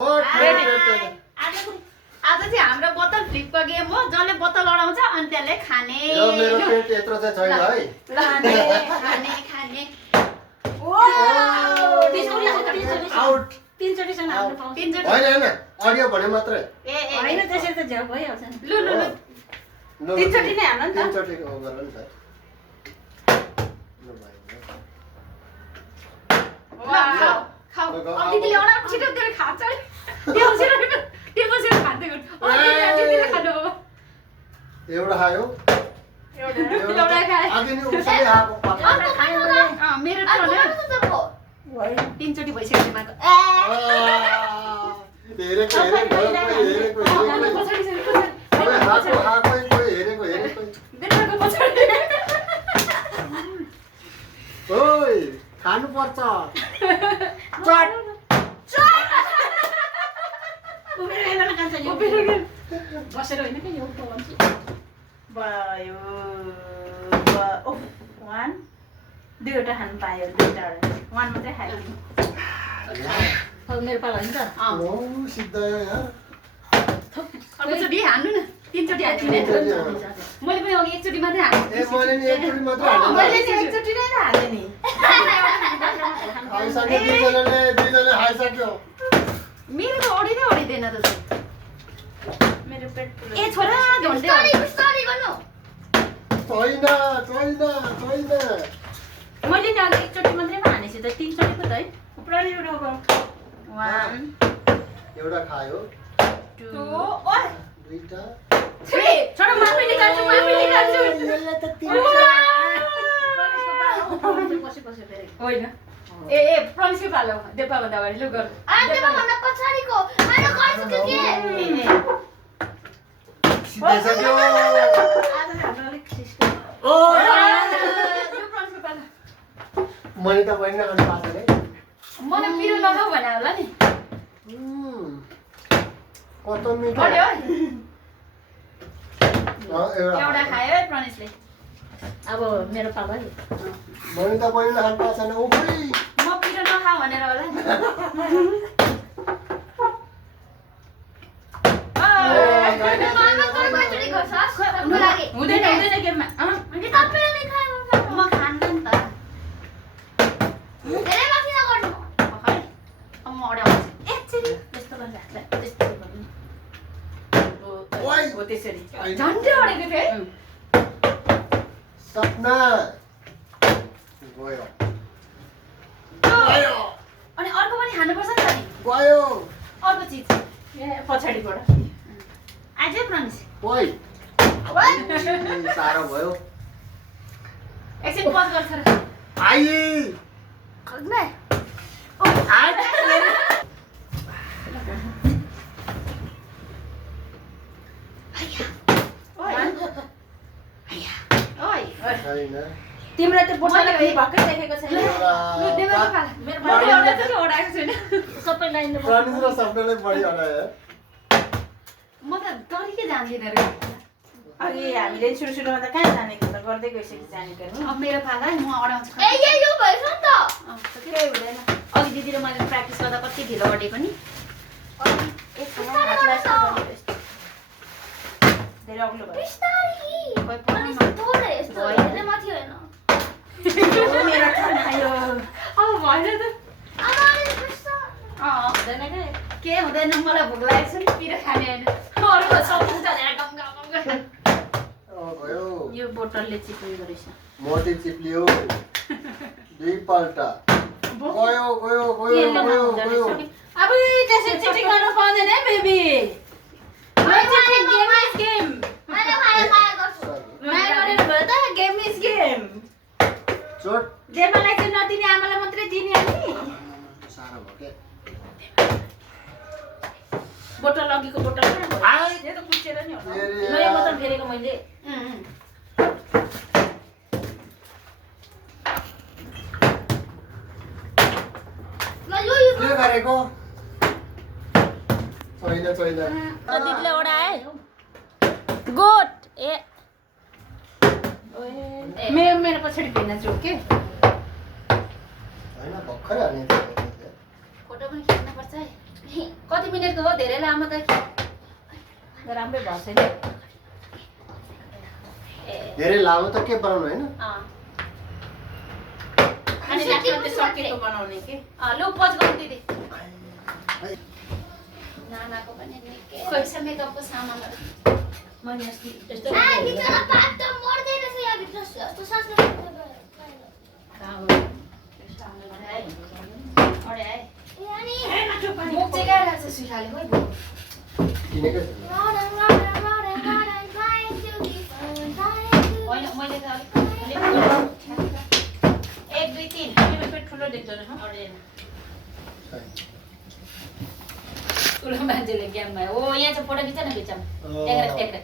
आज चाहिँ हाम्रो बोतल फ्लिपको गेम हो। जसले बोतल अडाउँछ अनि त्यसले खाने। मेरो पेट यत्रो चाहिँ छैन है। खाने खाने खाने। आउट। तीनचोटिसम्म हाम्रो पाउँछ। होइन अडियो भने मात्रै। होइन त्यसरी त झ्याउ भइहाल्छ नि। लु लु लु तीनचोटि नै हाल्नु नि त। तीनचोटि गर नि त। खाऊ खाऊ। दिदीले अडाउ छिटो दिएर खान्छ नि। टेबल सिर खाँदै गर्नु। दिदीले खानु हो। एउटा खायो। एउटा खाए। अघि नि उसले आएको पाक्यो। मेरो टर्न हो। तीनचोटि भइसक्यो माको। हेरेको ओइ खानु पर्छ। चट बसेर होइन कि एउटा भन्छु भयो वान दुईवटा खानु पायो दुईवटा वान मात्रै खायो मेरो पाला होइन त सिद्ध यहाँ अर्कोचोटि हान्नु न तीनचोटि हाल्छु नि मैले पनि अघि एकचोटि मात्रै हालेँ ए मैले नि एकचोटि मात्रै हालेँ मैले नि एकचोटि नै हालेँ नि खाइसक्यो दुईजनाले खाइसक्यो मेरो त अडिँदै अडिँदैन त मेरो पेट ए छोरा झन्डै बिस्तारै गर्नु छैन मैले नि अघि एकचोटि मात्रै हानेछु त तीनचोटि पो त है पुरानो एउटा वान एउटा खायो टु ओइ दुईटा थ्री छोरा माफी निकाल्छु होइन ए प्रमिसको पालो देपा भन्दा अगाडि लु गर सिधाइसक्यो मैले त बहिनी खानु पाएको थिएँ मलाई पिरो लगाऊ भने होला नि कस्तो मिठो अड्यो एउटा खायो है प्रनिसले अब मेरो पाला है मैले त बहिनीले खानु पाएको छैन उफ्री म पिरो नखाऊ भनेर होला नि हुँदैन गेममा म खान्न नि त म अड्याउँछु एकचोटि यस्तो गरेर हातलाई त्यस्तो गर्नु हो त्यसरी झन्डै अडेको थियो है सपना गयो अनि अर्को पनि खानुपर्छ नि त नि गयो अर्को चिज ए पछाडिबाट आजै प्रनिस ओइ साह्रो भयो एकछिन पज गर्छ र आई छैन तिम्रो त्यो बोटलले भक्कै देखेको छैन सबै लाइन प्रनिस र सपनाले बढी हरायो म त डरिकै जान्दिनँ रे अघि हामीले सुरुमा त कहाँ जानेको त गर्दै गइसकेको जानेको नि अब मेरो पाला है म अडाउँछु केही हुँदैन अघि दिदी र मैले प्र्याक्टिस गर्दा कति ढिलो अडे पनि धेरै अग्लो भयो मेरो खाना आयो भएन त हुँदैन के हुँदैन मलाई भोक लागेको छ नि पिरो खाने होइन अरूको सब्जी चलेर गम गम गम गयो यो बोतलले चिप्लिँदो रहेछ मोटी चिप्लियो दुईपल्ट गयो अब त्यसरी चिटिङ गर्न पाउँदैन है बेबी चोट देवालाई चाहिँ नदिने आमालाई मात्रै दिने अनि साह्रो भयो के बोतल अघिको बोतल कहाँ भयो? त कुचेर नि होला नयाँ बोतल फेरेको मैले के गरेको छैन दिदीले ओडाए गोट ए मेरो पछाडि भिन्न छु के होइन भर्खरै हाल्ने फोटो पनि खिच्नु पर्छ है कति मिनेटको हो धेरै लामो त राम्रै भएको छैन धेरै लामो त के बनाउनु होइन अनि लास्टमा त्यो सकेको बनाउने के लु पज गर्नु दिदी नानाको पनि निकै पैसा मेकअपको सामानहरू मैले अस्ति यस्तो मुख चाहिँ कहाँ राख्छ सुशाले खोइ किनेकै होइन मैले त अलिक 1 2 3 पेट ठुलो देख्दो रहेछ ठुलो मान्छेले गेम भयो ओ यहाँ चाहिँ फोटो खिच न खिचम टेक्रा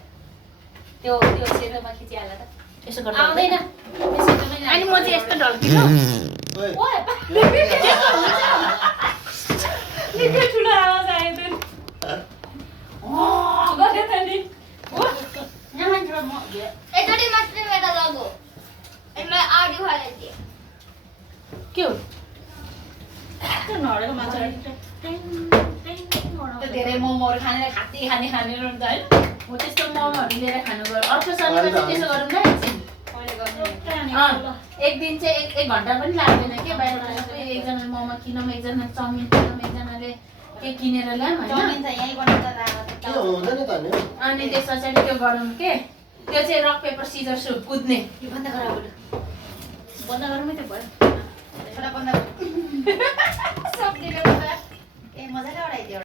त्यो सेरोमा खिचिहाल्ला त यसो गर्दा आउँदैन अनि म चाहिँ यस्तो ढल्किनु ओए निकै ठुलो आवाज आयो त गरे त नि यहाँ मान्छे म एकचोटि मात्रै मेरो लगो यसमा आडियो हालेको थिएँ के हो त्यो नडेको मान्छे त्यो धेरै मोमोहरू खाने खाने रहन्छ होइन म त्यस्तो मोमोहरू लिएर खानु गयो अर्को शनिबार चाहिँ त्यसो गरौँ न एकछिन एक दिन चाहिँ एक घन्टा पनि लाग्दैन के बाहिर एकजनाले मोमो किनौँ एकजना चाउमिन किनौँ एकजनाले के किनेर ल्याऊँ होइन चाउमिन त यहीँ बनाउँदा के हुँदैन त नि अनि त्यस पछाडि त्यो गरौँ के त्यो चाहिँ रक पेपर सिजर कुद्ने यो बन्द गराउ बन्द गरौँ त्यो भयो बन्द